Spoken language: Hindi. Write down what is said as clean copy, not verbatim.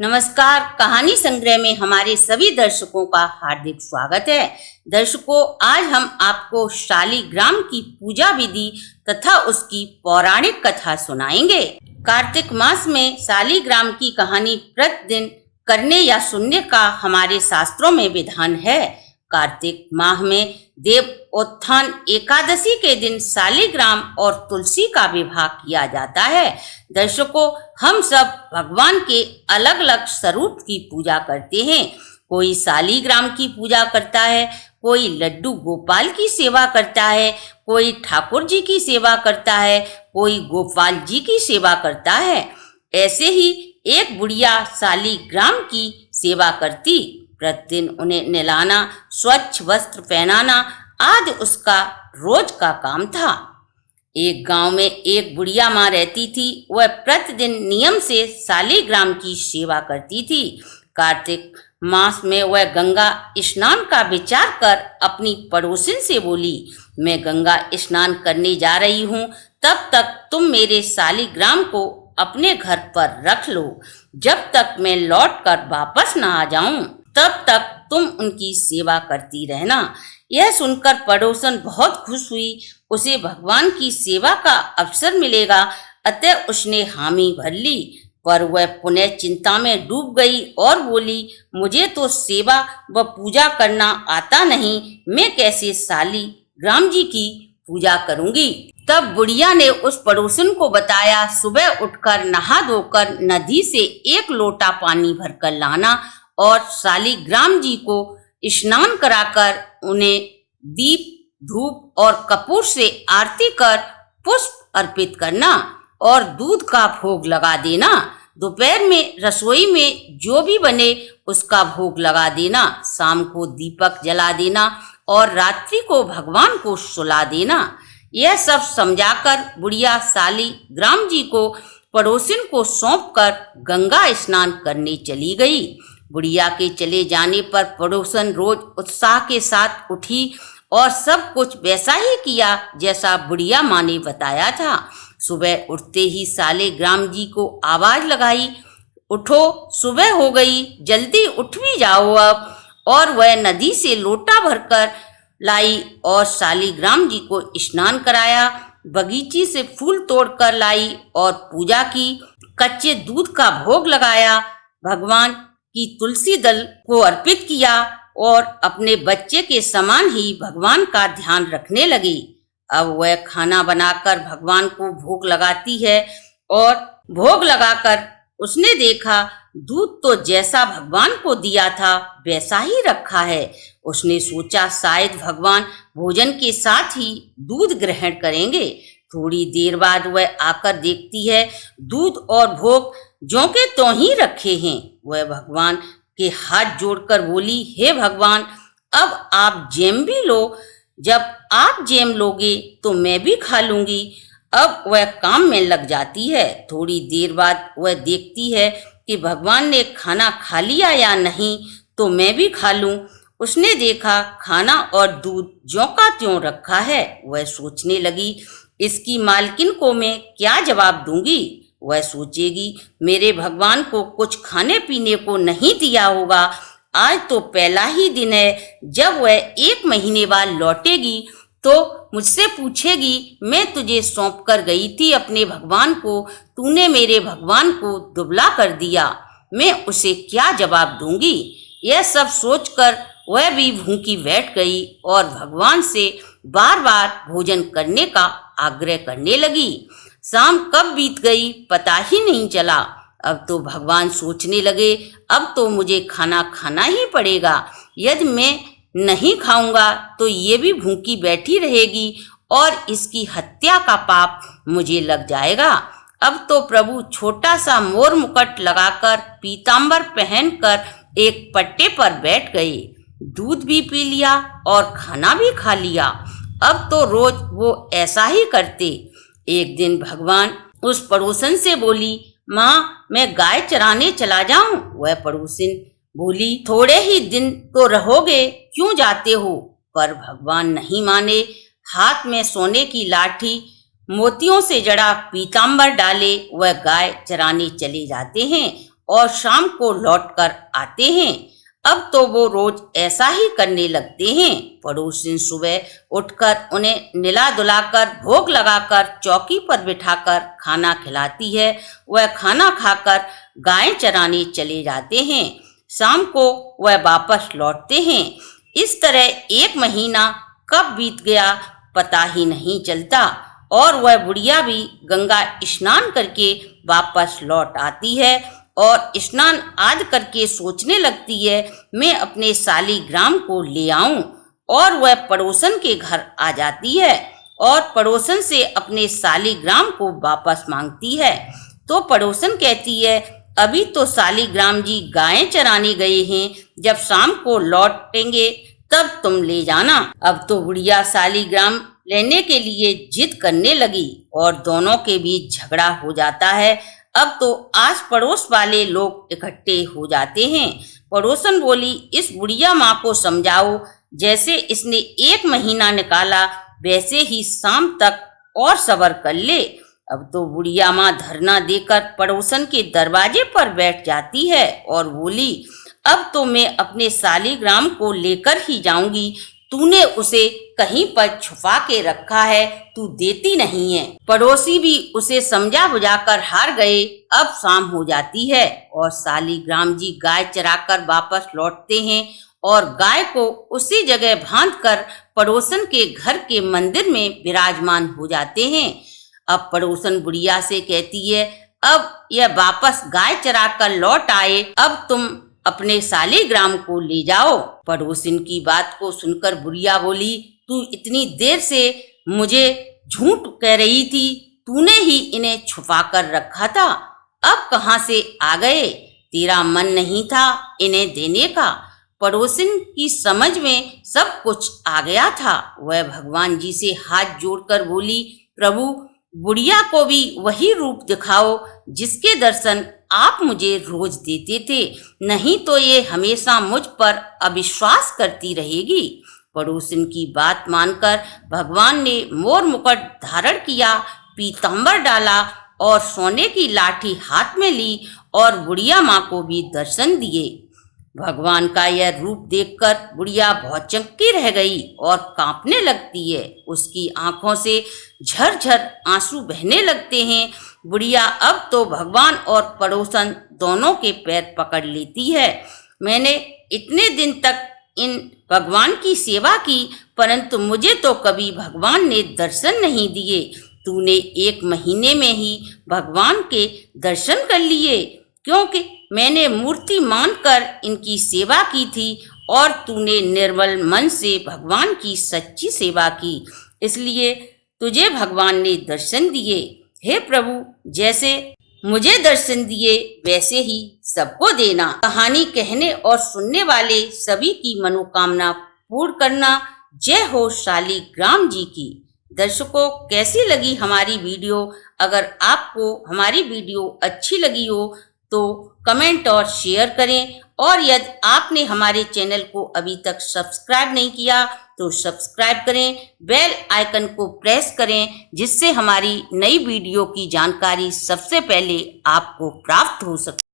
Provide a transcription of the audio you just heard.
नमस्कार। कहानी संग्रह में हमारे सभी दर्शकों का हार्दिक स्वागत है। दर्शकों, आज हम आपको शालिग्राम की पूजा विधि तथा उसकी पौराणिक कथा सुनाएंगे। कार्तिक मास में शालिग्राम की कहानी प्रतिदिन करने या सुनने का हमारे शास्त्रों में विधान है। कार्तिक माह में देवोत्थान एकादशी के दिन शालिग्राम और तुलसी का विवाह किया जाता है। दर्शकों, हम सब भगवान के अलग अलग स्वरूप की पूजा करते हैं। कोई शालिग्राम की पूजा करता है, कोई लड्डू गोपाल की सेवा करता है, कोई ठाकुर जी की सेवा करता है, कोई गोपाल जी की सेवा करता है। ऐसे ही एक बुढ़िया शालिग्राम की सेवा करती। प्रतिदिन उन्हें नहलाना, स्वच्छ वस्त्र पहनाना आदि उसका रोज का काम था। एक गांव में एक बुढ़िया माँ रहती थी। वह प्रतिदिन नियम से शालिग्राम की सेवा करती थी। कार्तिक मास में वह गंगा स्नान का विचार कर अपनी पड़ोसिन से बोली, मैं गंगा स्नान करने जा रही हूँ, तब तक तुम मेरे शालिग्राम को अपने घर पर रख लो। जब तक मैं लौट कर वापस न आ जाऊं, तब तक तुम उनकी सेवा करती रहना। यह सुनकर पड़ोसन बहुत खुश हुई। उसे भगवान की सेवा का अवसर मिलेगा, अतः उसने हामी भर ली। पर वह पुनः चिंता में डूब गई और बोली, मुझे तो सेवा व पूजा करना आता नहीं, मैं कैसे शालिग्राम जी की पूजा करूंगी। तब बुढ़िया ने उस पड़ोसन को बताया, सुबह उठकर नहा धोकर नदी से 1 लोटा पानी भरकर लाना और शालिग्राम जी को स्नान कराकर उन्हें दीप, धूप और कपूर से आरती कर पुष्प अर्पित करना और दूध का भोग लगा देना। दोपहर में रसोई में जो भी बने उसका भोग लगा देना। शाम को दीपक जला देना और रात्रि को भगवान को सुला देना। यह सब समझाकर बुढ़िया शालिग्राम जी को पड़ोसिन को सौंपकर गंगा स्नान करने चली गई। बुढ़िया के चले जाने पर पड़ोसन रोज उत्साह के साथ उठी और सब कुछ वैसा ही किया जैसा बुढ़िया माँ ने बताया था। सुबह उठते ही शालिग्राम जी को आवाज लगाई, उठो, सुबह हो गई, जल्दी उठ भी जाओ अब। और वह नदी से लोटा भरकर लाई और शालिग्राम जी को स्नान कराया। बगीचे से फूल तोड़कर लाई और पूजा की। कच्चे दूध का भोग लगाया, भगवान की तुलसी दल को अर्पित किया और अपने बच्चे के समान ही भगवान का ध्यान रखने लगी। अब वह खाना बनाकर भगवान को भोग लगाती है और भोग लगाकर उसने देखा दूध तो जैसा भगवान को दिया था वैसा ही रखा है। उसने सोचा शायद भगवान भोजन के साथ ही दूध ग्रहण करेंगे। थोड़ी देर बाद वह आकर देखती है दूध और भोग ज्यों के त्यों ही रखे हैं। वह भगवान के हाथ जोड़कर बोली, हे भगवान, अब आप जैम भी लो। जब आप जैम लोगे तो मैं भी खा लूंगी। अब वह काम में लग जाती है। थोड़ी देर बाद वह देखती है कि भगवान ने खाना खा लिया या नहीं, तो मैं भी खा लूं। उसने देखा खाना और दूध ज्यों का त्यों रखा है। वह सोचने लगी, इसकी मालकिन को मैं क्या जवाब दूंगी। वह सोचेगी, मेरे भगवान को कुछ खाने पीने को नहीं दिया होगा। आज तो पहला ही दिन है। जब वह 1 महीने बाद लौटेगी तो मुझसे पूछेगी, मैं तुझे सौंप कर गई थी अपने भगवान को, तूने मेरे भगवान को दुबला कर दिया। मैं उसे क्या जवाब दूंगी। यह सब सोचकर वह भी भूखी बैठ गई और भगवान से बार बार भोजन करने का आग्रह करने लगी। शाम कब बीत गई पता ही नहीं चला। अब तो भगवान सोचने लगे, अब तो मुझे खाना खाना ही पड़ेगा। यदि मैं नहीं खाऊंगा तो ये भी भूखी बैठी रहेगी और इसकी हत्या का पाप मुझे लग जाएगा। अब तो प्रभु छोटा सा मोर मुकुट लगाकर पीतांबर पहनकर एक पट्टे पर बैठ गए। दूध भी पी लिया और खाना भी खा लिया। अब तो रोज वो ऐसा ही करते। एक दिन भगवान उस पड़ोसन से बोली, माँ, मैं गाय चराने चला जाऊं। वह पड़ोसिन बोली, थोड़े ही दिन तो रहोगे, क्यों जाते हो। पर भगवान नहीं माने। हाथ में सोने की लाठी, मोतियों से जड़ा पीतांबर डाले वह गाय चराने चले जाते हैं और शाम को लौटकर आते हैं। अब तो वो रोज ऐसा ही करने लगते हैं। पड़ोसिन सुबह उठकर उन्हें निला धुलाकर भोग लगाकर चौकी पर बिठाकर खाना खिलाती है। वह खाना खाकर गायें चराने चले जाते हैं। शाम को वह वापस लौटते हैं। इस तरह 1 महीना कब बीत गया पता ही नहीं चलता और वह बुढ़िया भी गंगा स्नान करके वापस लौट आती है और स्नान आदि करके सोचने लगती है मैं अपने सालीग्राम को ले आऊं। और वह पड़ोसन के घर आ जाती है और पड़ोसन से अपने सालीग्राम को वापस मांगती है। तो पड़ोसन कहती है अभी तो सालीग्राम जी गायें चराने गए हैं, जब शाम को लौटेंगे तब तुम ले जाना। अब तो बुढ़िया सालीग्राम लेने के लिए जिद करने लगी और दोनों के बीच झगड़ा हो जाता है। अब तो आस पड़ोस वाले लोग इकट्ठे हो जाते हैं। पड़ोसन बोली इस बुढ़िया माँ को समझाओ, जैसे इसने 1 महीना निकाला वैसे ही शाम तक और सब्र कर ले। अब तो बुढ़िया माँ धरना देकर पड़ोसन के दरवाजे पर बैठ जाती है और बोली अब तो मैं अपने सालीग्राम को लेकर ही जाऊंगी। तूने उसे कहीं पर छुपा के रखा है, तू देती नहीं है। पड़ोसी भी उसे समझा बुझाकर हार गए। अब शाम हो जाती है और सालीग्राम जी गाय चराकर वापस लौटते हैं और गाय को उसी जगह बांधकर पड़ोसन के घर के मंदिर में विराजमान हो जाते हैं। अब पड़ोसन बुढ़िया से कहती है अब यह वापस गाय चराकर लौट आए, अब तुम अपने सालीग्राम को ले जाओ। पड़ोसिन की बात को सुनकर बुढ़िया बोली तू इतनी देर से मुझे झूठ कह रही थी, तूने ही इन्हें छुपा कर रखा था, अब कहाँ से आ गए? तेरा मन नहीं था इन्हें देने का। पड़ोसिन की समझ में सब कुछ आ गया था। वह भगवान जी से हाथ जोड़कर बोली प्रभु बुढ़िया को भी वही रूप दिखाओ जिसके दर्शन आप मुझे रोज देते थे, नहीं तो ये हमेशा मुझ पर अविश्वास करती रहेगी। पड़ोसिन की बात मानकर भगवान ने मोर मुकुट धारण किया, पीतांबर डाला और सोने की लाठी हाथ में ली और बुढ़िया माँ को भी दर्शन दिए। भगवान का यह रूप देखकर बुढ़िया बहुत चौंकी रह गई और कांपने लगती है। उसकी आंखों से झरझर आंसू बहने लगते हैं। बुढ़िया अब तो भगवान और पड़ोसन दोनों के पैर पकड़ लेती है। मैंने इतने दिन तक इन भगवान की सेवा की, परंतु मुझे तो कभी भगवान ने दर्शन नहीं दिए। तूने 1 महीने में ही भगवान के दर्शन कर लिए, क्योंकि मैंने मूर्ति मानकर इनकी सेवा की थी और तूने निर्मल मन से भगवान की सच्ची सेवा की, इसलिए तुझे भगवान ने दर्शन दिए। हे प्रभु, जैसे मुझे दर्शन दिए वैसे ही सबको देना। कहानी कहने और सुनने वाले सभी की मनोकामना पूर्ण करना। जय हो शालीग्राम जी की। दर्शकों, कैसी लगी हमारी वीडियो? अगर आपको हमारी वीडियो अच्छी लगी हो तो कमेंट और शेयर करें, और यदि आपने हमारे चैनल को अभी तक सब्सक्राइब नहीं किया तो सब्सक्राइब करें, बेल आइकन को प्रेस करें, जिससे हमारी नई वीडियो की जानकारी सबसे पहले आपको प्राप्त हो सके।